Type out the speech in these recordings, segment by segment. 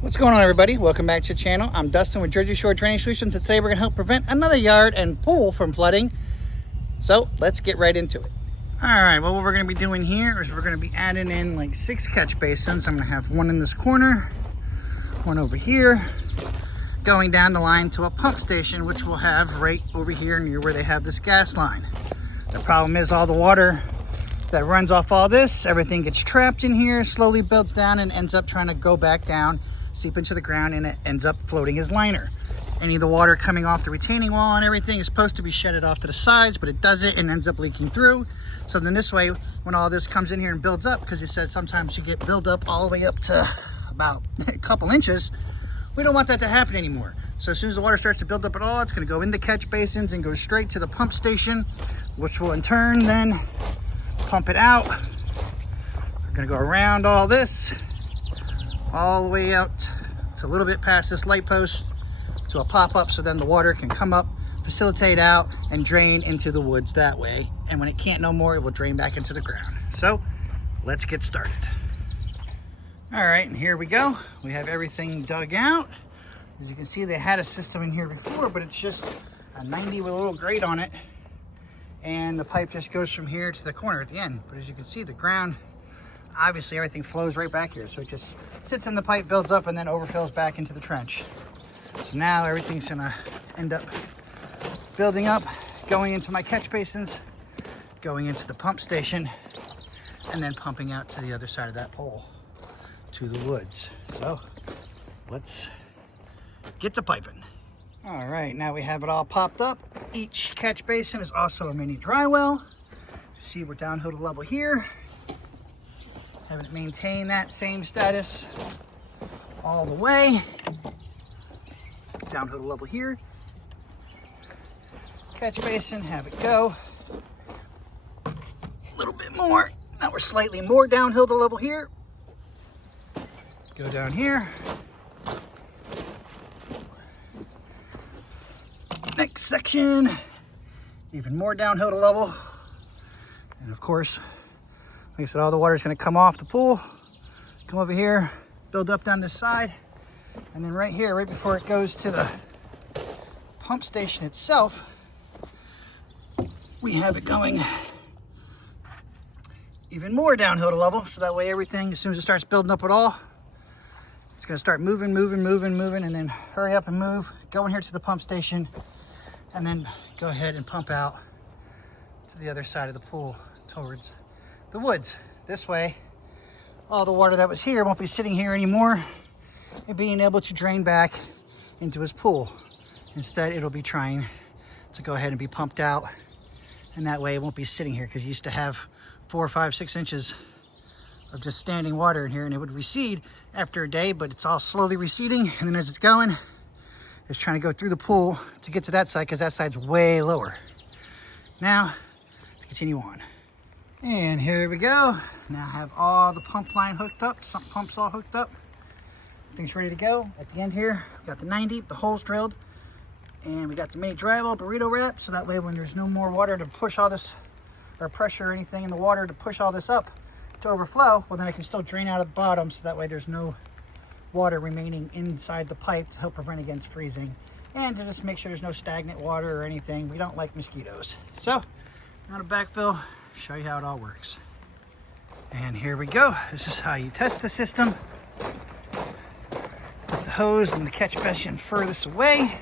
What's going on, everybody? Welcome back to the channel. I'm Dustin with Jersey Shore Drainage Solutions, and today we're going to help prevent another yard and pool from flooding. So let's get right into it. All right, well, what we're going to be doing here is we're going to be adding in like 6 catch basins. I'm going to have one in this corner, one over here, going down the line to a pump station, which we'll have right over here near where they have this gas line. The problem is all the water that runs off all this, everything gets trapped in here, slowly builds down and ends up trying to go back down, seep into the ground, and it ends up floating as liner. Any of the water coming off the retaining wall and everything is supposed to be shedded off to the sides, but it doesn't and ends up leaking through. So then this way, when all this comes in here and builds up, because it says sometimes you get build up all the way up to about a couple inches, we don't want that to happen anymore. So as soon as the water starts to build up at all, it's going to go in the catch basins and go straight to the pump station, which will in turn then pump it out. We're going to go around all this, all the way out to a little bit past this light post to a pop-up, so then the water can come up, facilitate out, and drain into the woods that way. And when it can't no more, it will drain back into the ground. So let's get started. All right, and here we go. We have everything dug out. As you can see, they had a system in here before, but it's just a 90 with a little grate on it. And the pipe just goes from here to the corner at the end. But as you can see, the ground, obviously everything flows right back here. So it just sits in the pipe, builds up, and then overfills back into the trench. So now everything's gonna end up building up, going into my catch basins, going into the pump station, and then pumping out to the other side of that pole to the woods. So let's get to piping. All right, now we have it all popped up. Each catch basin is also a mini dry well. See, we're downhill to level here. Haven't maintained that same status all the way. Downhill to level here. Catch basin, have it go. A little bit more. Now we're slightly more downhill to level here. Go down here. Next section, even more downhill to level. And of course, like I said, all the water is going to come off the pool, come over here, build up down this side, and then right here, right before it goes to the pump station itself, we have it going even more downhill to level, so that way everything, as soon as it starts building up at all, it's going to start moving, and then hurry up and move, go in here to the pump station, and then go ahead and pump out to the other side of the pool towards the woods. This way, all the water that was here won't be sitting here anymore and being able to drain back into his pool. Instead, it'll be trying to go ahead and be pumped out, and that way it won't be sitting here, because you used to have 4, 5, 6 inches of just standing water in here, and it would recede after a day, but it's all slowly receding, and then as it's going, it's trying to go through the pool to get to that side, because that side's way lower. Now, let's continue on. And here we go. Now I have all the pump line hooked up, sump pumps all hooked up. Everything's ready to go. At the end here, we got the 90, the holes drilled, and we got the mini dry well burrito wrap, so that way when there's no more water to push all this, or pressure or anything in the water to push all this up to overflow, well then it can still drain out of the bottom, so that way there's no water remaining inside the pipe to help prevent against freezing, and to just make sure there's no stagnant water or anything. We don't like mosquitoes. So now to backfill, show you how it all works. And here we go. This is how you test the system. Put the hose and the catch basin furthest away.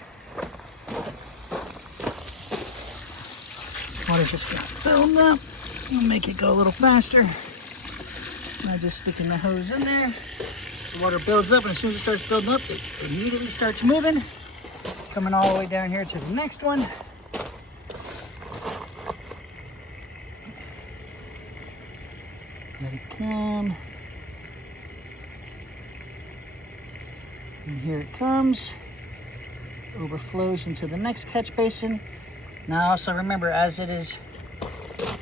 Water just got building up. We'll make it go a little faster by just sticking the hose in there. The water builds up, and as soon as it starts building up, it immediately starts moving. Coming all the way down here to the next one. Let it come. And here it comes. Overflows into the next catch basin. Now also remember, as it is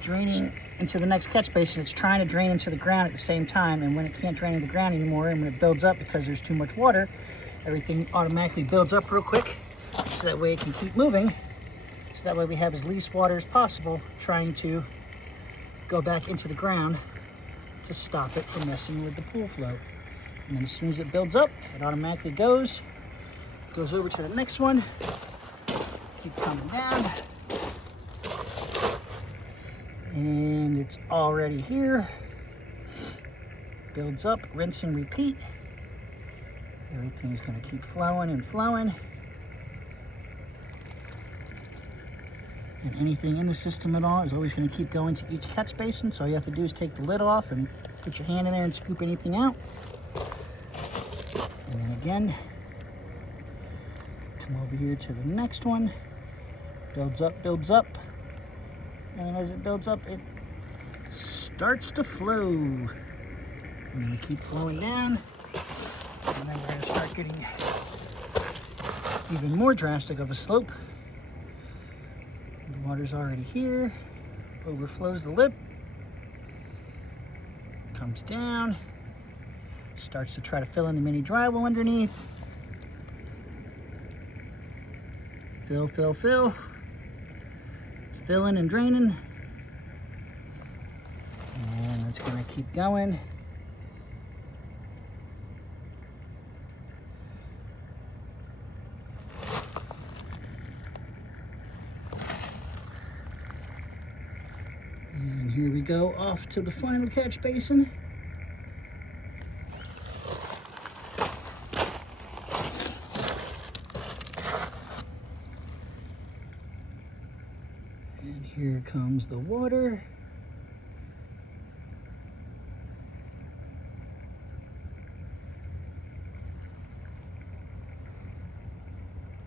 draining into the next catch basin, it's trying to drain into the ground at the same time, and when it can't drain into the ground anymore, and when it builds up because there's too much water, everything automatically builds up real quick, so that way it can keep moving, so that way we have as least water as possible trying to go back into the ground to stop it from messing with the pool float. And then as soon as it builds up, it automatically goes over to the next one. Keep coming down. And it's already here. Builds up, rinse and repeat. Everything's gonna keep flowing and flowing. And anything in the system at all is always gonna keep going to each catch basin. So all you have to do is take the lid off and put your hand in there and scoop anything out. And then again, come over here to the next one. Builds up, builds up. And as it builds up, it starts to flow. I'm gonna keep flowing down. And then we're gonna start getting even more drastic of a slope. The water's already here. Overflows the lip. Comes down. Starts to try to fill in the mini drywall underneath. Fill, fill, fill. It's filling and draining. And it's gonna keep going. And here we go off to the final catch basin. And here comes the water.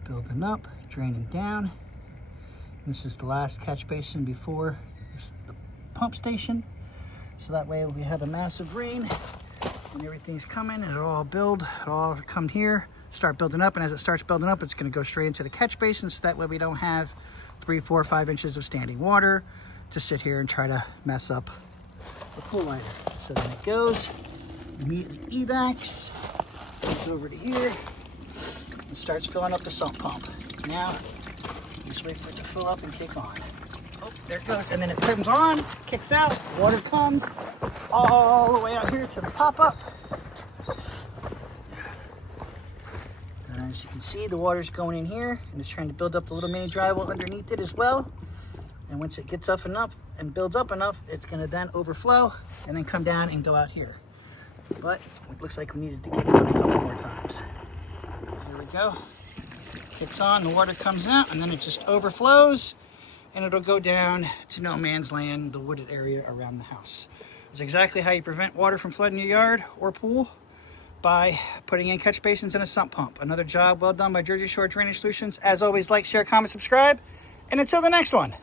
Building up, draining down. This is the last catch basin before the pump station. So that way we have a massive rain. When everything's coming, it'll all build, it'll all come here, start building up, and as it starts building up, it's gonna go straight into the catch basin, so that way we don't have 3, 4, 5 inches of standing water to sit here and try to mess up the pool liner. So then it goes, immediately evacs, goes over to here, and starts filling up the sump pump. Now, just wait for it to fill up and kick on. Oh, there it goes, and then it turns on, kicks out, water comes all the way out here to the pop-up. And as you can see, the water's going in here, and it's trying to build up the little mini drywall underneath it as well. And once it gets up enough and builds up enough, it's gonna then overflow and then come down and go out here. But it looks like we needed to kick on a couple more times. Here we go. Kicks on, the water comes out, and then it just overflows, and it'll go down to no man's land, the wooded area around the house. That's exactly how you prevent water from flooding your yard or pool, by putting in catch basins and a sump pump. Another job well done by Jersey Shore Drainage Solutions. As always, like, share, comment, subscribe, and until the next one.